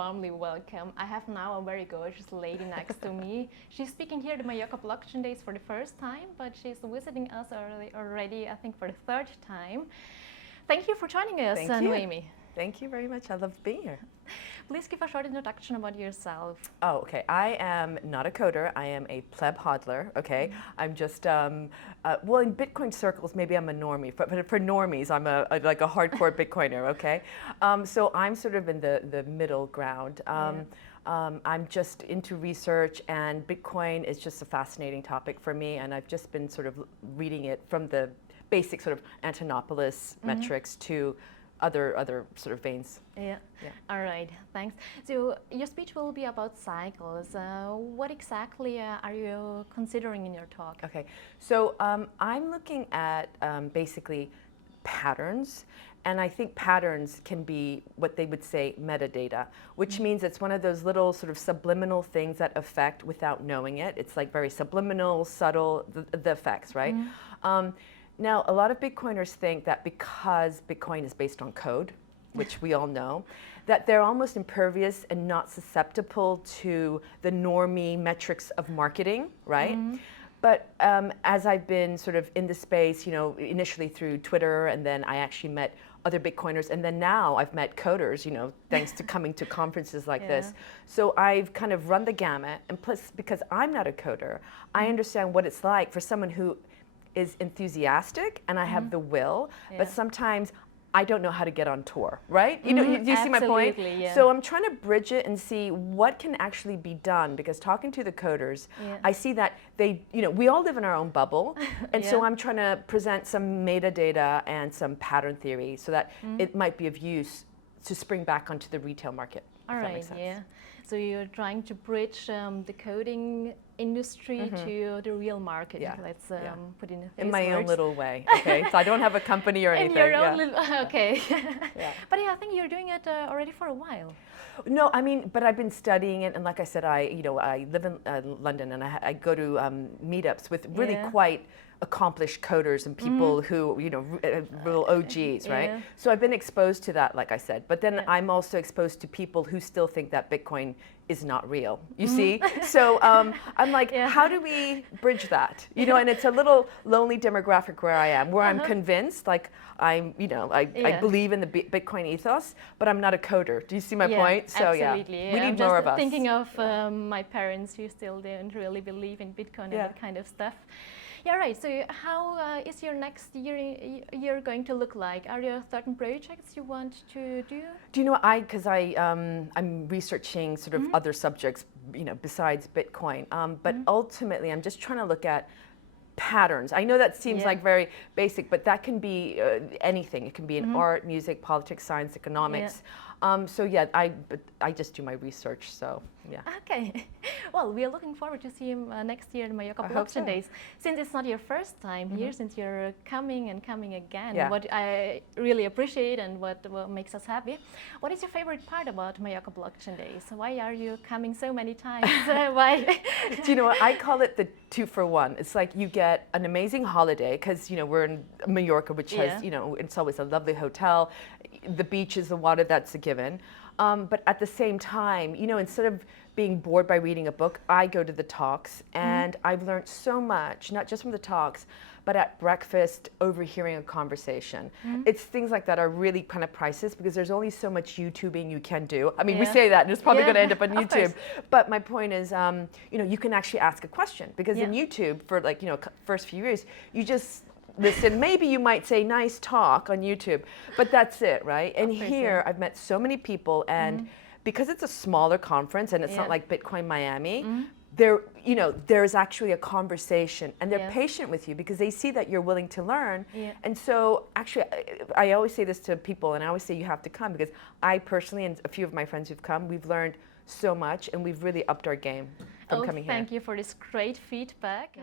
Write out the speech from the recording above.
warmly welcome. I have now a very gorgeous lady next to me. She's speaking here at the Mallorca Blockchain Days for the first time, but she's visiting us already, I think, for the third time. Thank you for joining us, Naomi. Thank you very much. I love being here. Please give a short introduction about yourself. Oh, okay. I am not a coder. I am a pleb hodler. Okay. I'm just well, in Bitcoin circles, maybe I'm a normie, but for normies, I'm like a hardcore Bitcoiner. Okay. So I'm sort of in the middle ground. I'm just into research, and Bitcoin is just a fascinating topic for me, and I've just been sort of reading it from the basic sort of Antonopoulos metrics to other sort of veins. Yeah. All right. Thanks. So your speech will be about cycles. What exactly are you considering in your talk? Okay. So I'm looking at basically patterns. And I think patterns can be what they would say metadata, which means it's one of those little sort of subliminal things that affect without knowing it. It's like very subliminal, subtle, the effects, right? Now, a lot of Bitcoiners think that because Bitcoin is based on code, which we all know, that they're almost impervious and not susceptible to the normie metrics of marketing, right? But as I've been sort of in the space, you know, initially through Twitter, and then I actually met other Bitcoiners, and then now I've met coders, you know, thanks to coming to conferences like this. So I've kind of run the gamut, and plus, because I'm not a coder, I understand what it's like for someone who is enthusiastic, and I have the will, but sometimes I don't know how to get on tour, right? You know, do you see my point? Yeah. So I'm trying to bridge it and see what can actually be done, because talking to the coders, I see that they, you know, we all live in our own bubble, and so I'm trying to present some metadata and some pattern theory so that it might be of use to spring back onto the retail market. All right, So you're trying to bridge the coding industry to the real market. Let's put in in my own little way. Okay, so I don't have a company or anything. In your own little, okay. But I think you're doing it already for a while. No, I mean, but I've been studying it, and like I said, I live in London, and I go to meetups with really quite accomplished coders and people who, you know, real OGs, right? So I've been exposed to that, like I said, but then I'm also exposed to people who still think that Bitcoin is not real, you see? So I'm like, how do we bridge that? You know, and it's a little lonely demographic where I am, where I'm convinced, like I'm, you know, I believe in the Bitcoin ethos, but I'm not a coder. Do you see my point? So absolutely. We need more of us. Thinking of my parents who still don't really believe in Bitcoin and that kind of stuff. Yeah, right. So how is your next year going to look like? Are there certain projects you want to do? Do you know, because I'm researching sort of other subjects, you know, besides Bitcoin. But ultimately, I'm just trying to look at patterns. I know that seems like very basic, but that can be anything. It can be in art, music, politics, science, economics. So yeah, I just do my research. So yeah. Okay. Well, we are looking forward to see you next year in Mallorca Blockchain Days. Since it's not your first time here, since you're coming and coming again, what I really appreciate and what makes us happy. What is your favorite part about Mallorca Blockchain Days? Why are you coming so many times? Why? Do you know what? I call it the 2-for-1. It's like you get an amazing holiday, because, you know, we're in Mallorca, which has, you know, it's always a lovely hotel. The beach is the water, that's a given. But at the same time, you know, instead of being bored by reading a book, I go to the talks, and I've learned so much, not just from the talks, but at breakfast, overhearing a conversation. It's things like that are really kind of priceless, because there's only so much YouTubing you can do. I mean, we say that, and it's probably going to end up on YouTube. But my point is, you know, you can actually ask a question, because in YouTube, for like, you know, first few years, you just listen. Maybe you might say nice talk on YouTube, but that's it, right? And here I've met so many people, and because it's a smaller conference and it's not like Bitcoin Miami, there, you know, there's actually a conversation, and they're patient with you because they see that you're willing to learn. And so actually, I always say this to people, and I always say you have to come, because I personally, and a few of my friends who've come, we've learned so much, and we've really upped our game from coming here. Thank you for this great feedback.